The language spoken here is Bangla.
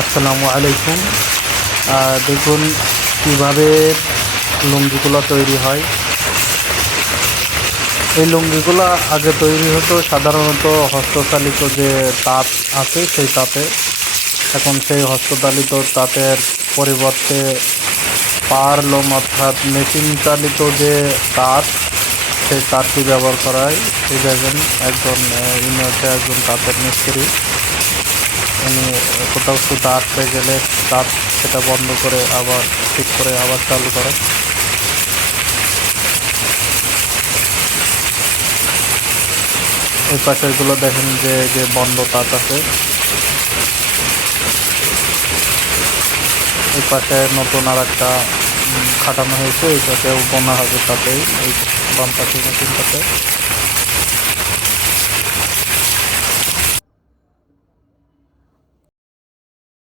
আসসালামু আলাইকুম। দেখুন কীভাবে লুঙ্গিগুলো তৈরি হয়। এই লুঙ্গিগুলো আগে তৈরি হতো সাধারণত হস্তচালিত যে তাঁত আছে সেই তাঁতে। এখন সেই হস্তচালিত তাঁতের পরিবর্তে পাওয়ারলুম অর্থাৎ মেশিন চালিত যে তাঁত সেই তাঁতটি ব্যবহার করা হয়। দেখেন একজন আহ, একজন তাঁতের মিস্ত্রি। উনি কোথাও সুতা আটকে গেলে তার সেটা বন্ধ করে আবার ঠিক করে আবার চালু করে। এই পাশেরগুলো দেখেন যে যে বন্ধ তাঁত আছে এই পাশে নতুন আর একটা খাটানো হয়েছে, এই পাশেও বোনা হবে তাতেই, এই বাম পাশে মেশিনটাতে